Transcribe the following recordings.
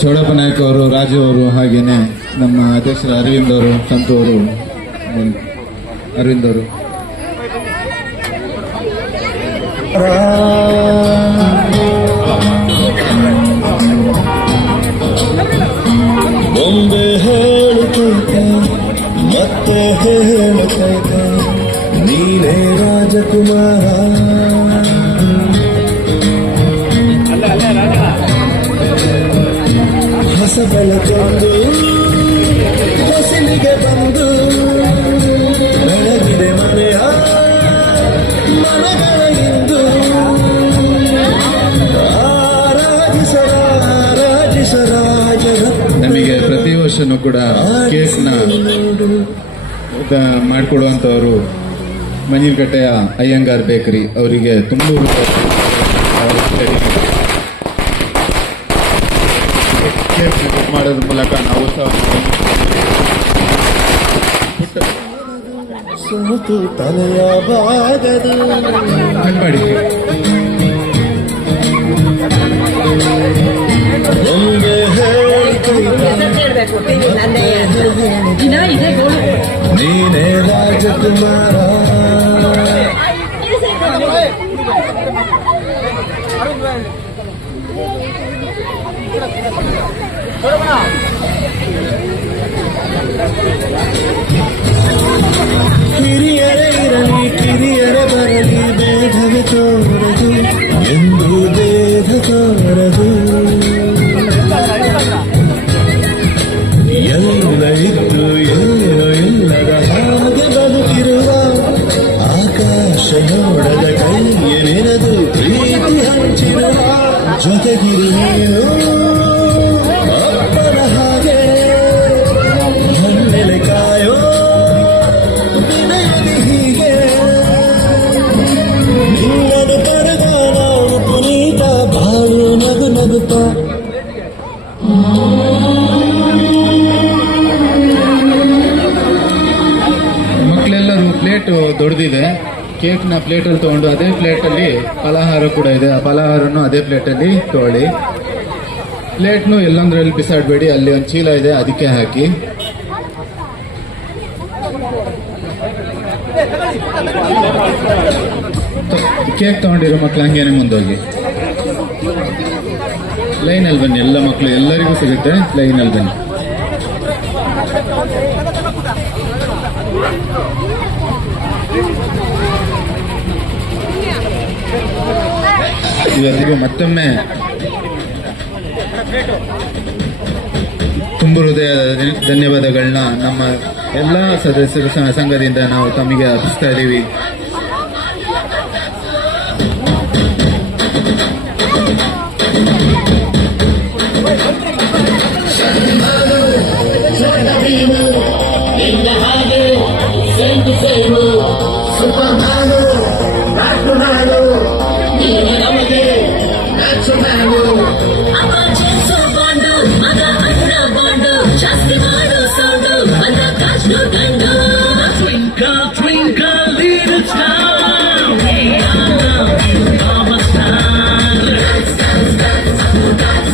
ಚೌಡಪ್ಪ ನಾಯಕ್ ಅವರು, ರಾಜು ಅವರು, ಹಾಗೇನೆ ನಮ್ಮ ಅಧ್ಯಕ್ಷರು ಅರವಿಂದ್ ಅವರು, ಸಂತು ಅವರು, ಅರವಿಂದ್ ಅವರು. ಒಂದೇ ಹೇಳುತ್ತೈತೆ ಮತ್ತೆ ಹೇಳುತ್ತೈತೆ ನೀನೇ ರಾಜಕುಮಾರ. ಹೊಸ ಬೆಳಕೊಂದು ಹೊಸಲಿಗೆ ಬಂದು ಬೆಳಗಿದೆ ಮನೆಯ ಮನಗಳ ಇಂದು. ನಮಗೆ ಪ್ರತಿ ವರ್ಷನೂ ಕೂಡ ಕೇಕ್ನ ಮಾಡಿಕೊಡುವಂಥವರು ಮഞ്ഞിಲ್ಕಟ್ಟೆಯ ಅಯ್ಯಂಗಾರ್ ಬೇಕರಿ ಅವರಿಗೆ ತುಂಬ ಕೇಕ್ ಕಟ್ ಮಾಡೋದ್ರ ಮೂಲಕ ನಾವು ಸೋತು ತಲೆಯ ಬಾಗದು ಮಾಡಿ ಒಂದೇ ನೀನೇ ರಾಜಕುಮಾರ. ಹಿರಿಯರೇ ಇರಲಿ ಕಿರಿಯರೇ ಬರಲಿ ಬೇಧವೇ ತೋರದು ಎಂದು ಬೇಧ ತೋರದು. ಎಲ್ಲ ಇದ್ದು ಏನೋ ಇಲ್ಲದ ಹಾಗೆ ಬದುಕಿರುವ ಆಕಾಶ ನೋಡದ ಕೈಗೆ ನೆನೆದು ಪ್ರೀತಿ ಹಂಚಿರುವ ಜೊತೆಗಿರು ನೀನು ಅಪ್ಪನ ಹಾಗೆ ಹಣ್ಣೆಲೆ ಕಾಯೋ ವಿನಯದಿ ಹೀಗೆ ನಿನ್ನದು ಪಡೆದ ನಾವು ಪುನೀತ ಬಾಳು ನಗು ನಗುತ್ತ. ಮಕ್ಕಳೆಲ್ಲರೂ ಪ್ಲೇಟ್ ದೊಡ್ಡದಿದೆ, ಕೇಕ್ನ ಪ್ಲೇಟಲ್ಲಿ ತಗೊಂಡು ಅದೇ ಪ್ಲೇಟಲ್ಲಿ ಫಲಾಹಾರ ಕೂಡ ಇದೆ, ಆ ಫಲಾಹಾರನು ಅದೇ ಪ್ಲೇಟಲ್ಲಿ ತಗೊಳ್ಳಿ. ಪ್ಲೇಟ್ನು ಎಲ್ಲೊಂದ್ರಲ್ಲಿ ಬಿಸಾಡಬೇಡಿ, ಅಲ್ಲಿ ಒಂದು ಚೀಲ ಇದೆ ಅದಕ್ಕೆ ಹಾಕಿ. ಕೇಕ್ ತಗೊಂಡಿರೋ ಮಕ್ಳು ಹಂಗೇನೆ ಮುಂದೋಗಿ ಲೈನಲ್ಲಿ ಬನ್ನಿ. ಎಲ್ಲ ಮಕ್ಕಳು ಎಲ್ಲರಿಗೂ ಸಿಗುತ್ತೆ, ಲೈನಲ್ಲಿ ಬನ್ನಿ. ಇವತ್ತಿಗೆ ಮತ್ತೊಮ್ಮೆ ತುಂಬ ಹೃದಯದ ಧನ್ಯವಾದಗಳನ್ನ ನಮ್ಮ ಎಲ್ಲ ಸದಸ್ಯರ ಸಂಘದಿಂದ ನಾವು ತಮಗೆ ಅರ್ಪಿಸ್ತಾ ಇದ್ದೀವಿ.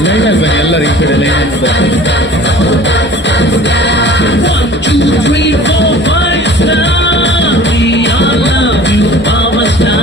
ಲೈನಲ್ಲಿ ಬನ್ನಿ, ಎಲ್ಲರೂ ಈ ಕಡೆ ಲೈನಲ್ಲಿ ಬನ್ನಿ. 1, 2, 3, 4, 5 star. We all love you, our star.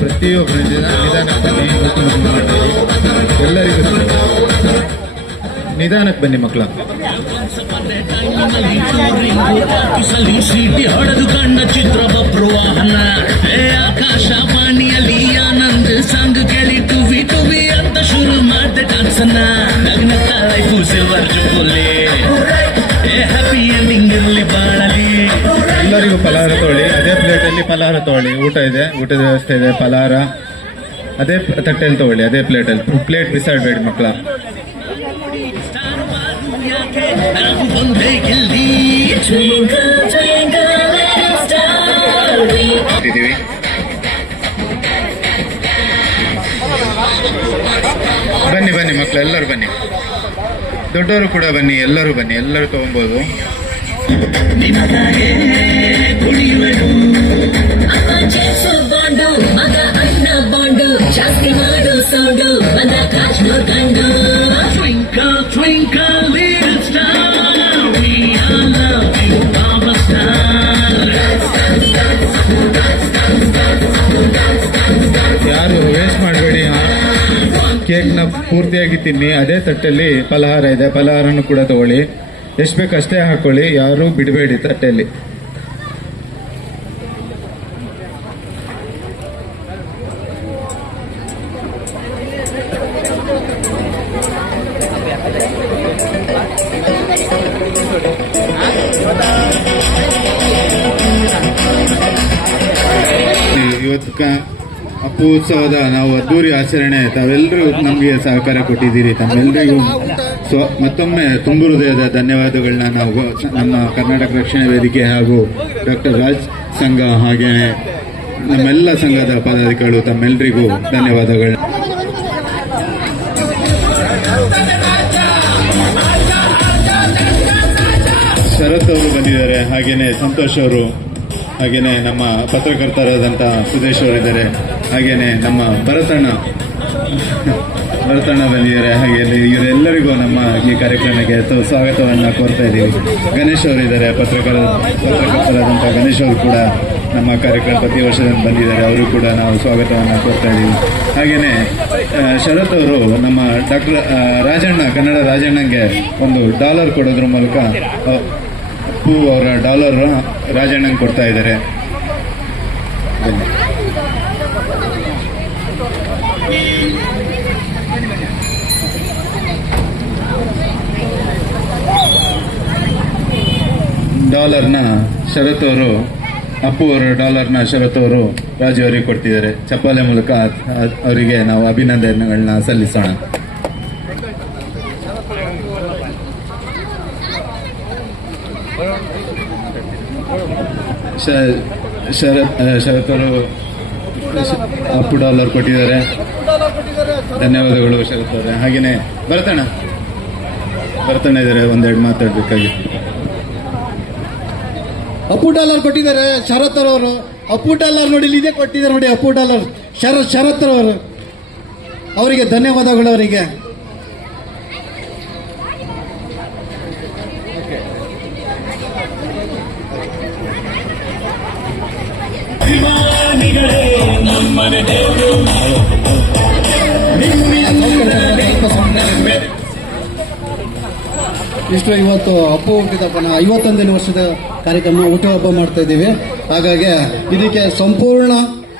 ಪ್ರತಿಯೊಬ್ಬರಿಗಿದೆ ನಿಧಾನಕ್ಕೆ ಬನ್ನಿ, ಎಲ್ಲರಿಗೂ ನಿಧಾನಕ್ಕೆ ಬನ್ನಿ ಮಕ್ಕಳ. ಸೀಟಿ ಹೊಡೆದು ಕಂಡ ಚಿತ್ರ ಬಪ್ರುವಾಹನ ಆಕಾಶವಾಣಿಯಲ್ಲಿ ಆನಂದ್ ಸಾಂಗ್ ಕೇಳಿ ಟುವಿ ಟುವಿ ಅಂತ ಶುರು ಮಾಡಿದೆ ಡಾನ್ಸನ್ನ. ನಗ್ನಕ್ಕ ಲೈಫು ಸಿಲ್ವರ್ ಜುಬುಲಿ ಹ್ಯಾಪಿ ಎಂಡಿಂಗ್ ಇರಲಿ ಬಾಳಲಿ. ಎಲ್ಲರಿಗೂ ಫಲಹಾರ ತಗೊಳ್ಳಿ, ಅದೇ ಪ್ಲೇಟಲ್ಲಿ ಫಲಹಾರ ತಗೊಳ್ಳಿ. ಊಟ ಇದೆ, ಊಟದ ವ್ಯವಸ್ಥೆ ಇದೆ, ಫಲಹಾರ ಅದೇ ತಟ್ಟೆಯಲ್ಲಿ ತಗೊಳ್ಳಿ, ಅದೇ ಪ್ಲೇಟಲ್ಲಿ. ಪ್ಲೇಟ್ ಬಿಸಾಡಬೇಡಿ ಮಕ್ಕಳ. ಒಂದೇ ಗೆಲ್ಲಿ ಎಲ್ಲರೂ ಬನ್ನಿ, ದೊಡ್ಡವರು ಕೂಡ ಬನ್ನಿ, ಎಲ್ಲರೂ ಬನ್ನಿ, ಎಲ್ಲರೂ ತಗೊಬೋದು. ನಿನಗೆ ಕುಡಿಯುವೆನು ಜೇಸು ಬಾಂಡು ಮಗ ಅಣ್ಣ ಬಾಂಡು ಜಾಸ್ತಿ ಮಾಡು ಸೌಂಡು ಬಂದ ಕಾಶ್ ಕಂಡು Twinkle, twinkle, little star, we are loving our star. ಯಾರು ವೇಸ್ಟ್ ಮಾಡಬೇಡಿ. ಕೇಕ್ನ ಪೂರ್ತಿಯಾಗಿ ತಿನ್ನಿ. ಅದೇ ತಟ್ಟೆಯಲ್ಲಿ ಫಲಹಾರ ಇದೆ, ಫಲಹಾರನು ಕೂಡ ತಗೊಳ್ಳಿ. ಎಷ್ಟು ಬೇಕು ಅಷ್ಟೇ ಹಾಕೊಳ್ಳಿ, ಯಾರು ಬಿಡಬೇಡಿ ತಟ್ಟೆಯಲ್ಲಿ. ಇವತ್ತು ಅಪ್ಪು ಉತ್ಸವದ ನಾವು ಅದ್ದೂರಿ ಆಚರಣೆ ತಾವೆಲ್ಲರೂ ನಮಗೆ ಸಹಕಾರ ಕೊಟ್ಟಿದ್ದೀರಿ. ತಮ್ಮೆಲ್ಲರಿಗೂ ಮತ್ತೊಮ್ಮೆ ತುಂಬು ಹೃದಯದ ಧನ್ಯವಾದಗಳನ್ನ ನಾವು ನಮ್ಮ ಕರ್ನಾಟಕ ರಕ್ಷಣಾ ವೇದಿಕೆ ಹಾಗೂ ಡಾಕ್ಟರ್ ರಾಜ್ ಸಂಘ ಹಾಗೆ ನಮ್ಮೆಲ್ಲ ಸಂಘದ ಪದಾಧಿಕಾರಿಗಳು ತಮ್ಮೆಲ್ಲರಿಗೂ ಧನ್ಯವಾದಗಳು. ಶರತ್ ಅವರು ಬಂದಿದ್ದಾರೆ, ಹಾಗೇನೆ ಸಂತೋಷ್ ಅವರು, ಹಾಗೇನೆ ನಮ್ಮ ಪತ್ರಕರ್ತರಾದಂಥ ಸುದೇಶ್ ಅವರಿದ್ದಾರೆ, ಹಾಗೇನೆ ನಮ್ಮ ಭರತಣ್ಣ ಬಂದಿದ್ದಾರೆ. ಹಾಗೆ ಇವರೆಲ್ಲರಿಗೂ ನಮ್ಮ ಈ ಕಾರ್ಯಕ್ರಮಕ್ಕೆ ಸ್ವಾಗತವನ್ನು ಕೋರ್ತಾ ಇದ್ದೀವಿ. ಗಣೇಶ್ ಅವರಿದ್ದಾರೆ, ಪತ್ರಕರ್ತರಾದಂಥ ಗಣೇಶ್ ಅವರು ಕೂಡ ನಮ್ಮ ಕಾರ್ಯಕ್ರಮ ಪ್ರತಿ ವರ್ಷದಿಂದ ಬಂದಿದ್ದಾರೆ, ಅವರು ಕೂಡ ನಾವು ಸ್ವಾಗತವನ್ನು ಕೋರ್ತಾ ಇದ್ದೀವಿ. ಹಾಗೇನೆ ಶರತ್ ಅವರು ನಮ್ಮ ಡಾಕ್ಟರ್ ರಾಜಣ್ಣ, ಕನ್ನಡ ರಾಜಣ್ಣಂಗೆ ಒಂದು $1 ಕೊಡೋದ್ರ ಮೂಲಕ ಅಪ್ಪು ಅವರ $1 ರಾಜಣ್ಣಂಗೆ ಕೊಡ್ತಾ ಇದ್ದಾರೆ. $1 ಶರತ್ ಅವರು, ಅಪ್ಪು ಅವರ $1 ಶರತ್ ಅವರು ರಾಜು ಅವರಿಗೆ ಕೊಡ್ತಿದ್ದಾರೆ. ಚಪ್ಪಾಳೆ ಮೂಲಕ ಅವರಿಗೆ ನಾವು ಅಭಿನಂದನೆಗಳನ್ನ ಸಲ್ಲಿಸೋಣ. ಶರತ್ ಅವರು ಅಪ್ಪು $1 ಕೊಟ್ಟಿದ್ದಾರೆ. ಧನ್ಯವಾದಗಳು ಶರತ್ ಅವರೇ. ಹಾಗೇನೆ ಭರತಣ್ಣ ಇದ್ದಾರೆ, ಒಂದೆರಡು ಮಾತಾಡ್ಬೇಕಾಗಿ. $1 ಕೊಟ್ಟಿದ್ದಾರೆ ಶರತ್ ಅವರು. $1 ನೋಡಿ, ಇದೇ ಕೊಟ್ಟಿದ್ದಾರೆ ನೋಡಿ, $1 ಶರತ್ ಅವರು. ಅವರಿಗೆ ಧನ್ಯವಾದಗಳು ಅವರಿಗೆ. ಇಷ್ಟು ಇವತ್ತು ಅಪ್ಪು ಹುಟ್ಟಿದಪ್ಪನ 51ನೇ ವರ್ಷದ ಕಾರ್ಯಕ್ರಮ ಹುಟ್ಟುಹಬ್ಬ ಮಾಡ್ತಾ ಇದ್ದೀವಿ. ಹಾಗಾಗಿ ಇದಕ್ಕೆ ಸಂಪೂರ್ಣ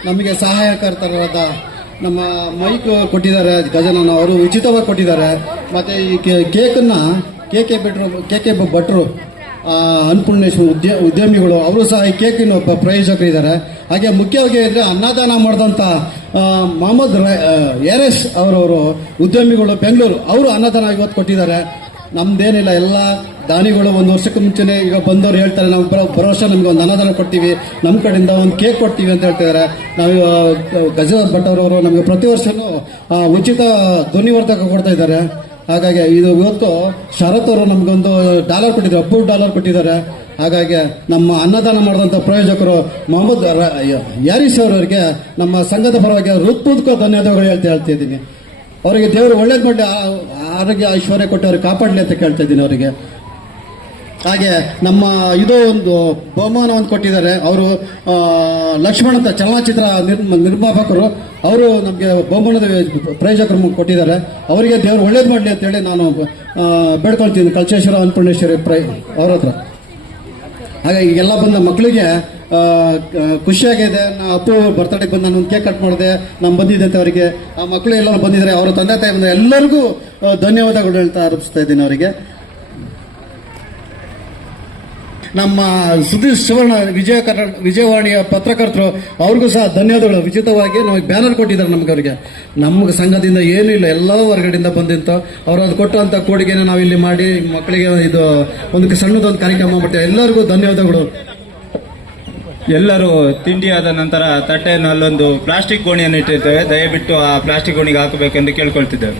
ನಮಗೆ ಸಹಾಯಕರ್ತರಾದ ನಮ್ಮ ಮೈಕ್ ಕೊಟ್ಟಿದ್ದಾರೆ ಗಜನನ ಅವರು, ಉಚಿತವಾಗಿ ಕೊಟ್ಟಿದ್ದಾರೆ. ಮತ್ತು ಈ ಕೇಕನ್ನು ಕೆ ಕೆ ಭಟ್ರು ಅನ್ನಪೂರ್ಣೇಶ್ವರ ಉದ್ಯಮಿಗಳು ಅವರು ಸಹ ಈ ಕೇಕಿನ ಪ್ರಾಯೋಜಕರಿದ್ದಾರೆ. ಹಾಗೆ ಮುಖ್ಯವಾಗಿ ಇದ್ರೆ ಅನ್ನದಾನ ಮಾಡಿದಂಥ ಮೊಹಮ್ಮದ್ ARS ಅವರವರು ಉದ್ಯಮಿಗಳು ಬೆಂಗಳೂರು, ಅವರು ಅನ್ನದಾನ ಇವತ್ತು ಕೊಟ್ಟಿದ್ದಾರೆ. ನಮ್ದೇನಿಲ್ಲ, ಎಲ್ಲ ದಾನಿಗಳು 1 ವರ್ಷಕ್ಕೆ ಮುಂಚೆನೆ ಈಗ ಬಂದವರು ಹೇಳ್ತಾರೆ, ನಾವು ಬರೋ ವರ್ಷ ನಮ್ಗೆ ಒಂದು ಅನ್ನದಾನ ಕೊಡ್ತೀವಿ, ನಮ್ಮ ಕಡೆಯಿಂದ ಒಂದು ಕೇಕ್ ಕೊಡ್ತೀವಿ ಅಂತ ಹೇಳ್ತಿದ್ದಾರೆ. ನಾವು ಗಜ ಭಟ್ ಅವರವರು ನಮಗೆ ಪ್ರತಿ ವರ್ಷನೂ ಉಚಿತ ಧ್ವನಿವರ್ಧಕ ಕೊಡ್ತಾ ಇದ್ದಾರೆ. ಹಾಗಾಗಿ ಇದು ಇವತ್ತು ಶರತ್ ಅವರು ನಮಗೊಂದು $1 ಕೊಟ್ಟಿದ್ದಾರೆ, $1 ಕೊಟ್ಟಿದ್ದಾರೆ. ಹಾಗಾಗಿ ನಮ್ಮ ಅನ್ನದಾನ ಮಾಡಿದಂಥ ಪ್ರಾಯೋಜಕರು ಮೊಹಮ್ಮದ್ ARS ಅವರವರಿಗೆ ನಮ್ಮ ಸಂಘದ ಪರವಾಗಿ ಹೃತ್ಪೂರ್ವಕ ಧನ್ಯವಾದಗಳು ಹೇಳ್ತಿದ್ದೀನಿ. ಅವರಿಗೆ ದೇವರು ಒಳ್ಳೇದು ಮಾಡಿ ಆರೋಗ್ಯ ಐಶ್ವರ್ಯ ಕೊಟ್ಟು ಅವ್ರಿಗೆ ಕಾಪಾಡಲಿ ಅಂತ ಕೇಳ್ತಾ ಇದ್ದೀನಿ ಅವರಿಗೆ. ಹಾಗೆ ನಮ್ಮ ಇದು ಒಂದು ಬಹುಮಾನ ಒಂದು ಕೊಟ್ಟಿದ್ದಾರೆ ಅವರು, ಲಕ್ಷ್ಮಣ್ ಅಂತ ಚಲನಚಿತ್ರ ನಿರ್ಮಾಪಕರು, ಅವರು ನಮಗೆ ಬಹುಮಾನದ ಪ್ರಾಯೋಜಕರು ಕೊಟ್ಟಿದ್ದಾರೆ. ಅವರಿಗೆ ದೇವರು ಒಳ್ಳೇದು ಮಾಡಲಿ ಅಂತೇಳಿ ನಾನು ಬೇಡ್ಕೊಳ್ತೀನಿ ಕಲ್ಚೇಶ್ವರ ಅನ್ನಪೂರ್ಣೇಶ್ವರಿ ಅವ್ರ ಹತ್ರ. ಹಾಗೆ ಈಗೆಲ್ಲ ಬಂದ ಮಕ್ಕಳಿಗೆ ಖುಷಿಯಾಗಿದೆ. ಅಪ್ಪು ಬರ್ತಡೇಗೆ ಬಂದು ನಾನು ಒಂದು ಕೇಕ್ ಕಟ್ ಮಾಡಿದೆ, ನಾನು ಬಂದಿದ್ದೆ ಅಂತ ಅವರಿಗೆ. ಆ ಮಕ್ಕಳು ಎಲ್ಲರೂ ಬಂದಿದ್ದಾರೆ, ಅವರ ತಂದೆ ತಾಯಿ ಬಂದ ಎಲ್ಲರಿಗೂ ಧನ್ಯವಾದಗಳು ಹೇಳ್ತಾ ಅರ್ಪಿಸ್ತಾ ಇದ್ದೀನಿ ಅವರಿಗೆ. ನಮ್ಮ ಸುದೀಶ್ ಸುವರ್ಣ ವಿಜಯವಾಣಿಯ ಪತ್ರಕರ್ತರು, ಅವ್ರಿಗೂ ಸಹ ಧನ್ಯವಾದಗಳು. ಉಚಿತವಾಗಿ ನಮಗೆ ಬ್ಯಾನರ್ ಕೊಟ್ಟಿದ್ದಾರೆ ನಮಗೆ ನಮಗೆ ಸಂಘದಿಂದ ಏನೂ ಇಲ್ಲ, ಎಲ್ಲ ಹೊರಗಡೆಯಿಂದ ಬಂದಿಂತು. ಅವರು ಅದು ಕೊಟ್ಟಂಥ ಕೊಡುಗೆನ ನಾವಿಲ್ಲಿ ಮಾಡಿ ಮಕ್ಕಳಿಗೆ ಇದು ಒಂದು ಸಣ್ಣದೊಂದು ಕಾರ್ಯಕ್ರಮ ಮಾಡ್ತೇವೆ. ಎಲ್ಲರಿಗೂ ಧನ್ಯವಾದಗಳು. ಎಲ್ಲರೂ ತಿಂಡಿ ಆದ ನಂತರ ತಟ್ಟೆಯನ್ನು ಅಲ್ಲೊಂದು ಪ್ಲಾಸ್ಟಿಕ್ ಗೋಣಿಯನ್ನು ಇಟ್ಟಿರ್ತೇವೆ, ದಯವಿಟ್ಟು ಆ ಪ್ಲಾಸ್ಟಿಕ್ ಗೋಣಿಗೆ ಹಾಕಬೇಕೆಂದು ಕೇಳ್ಕೊಳ್ತಿದ್ದೇವೆ.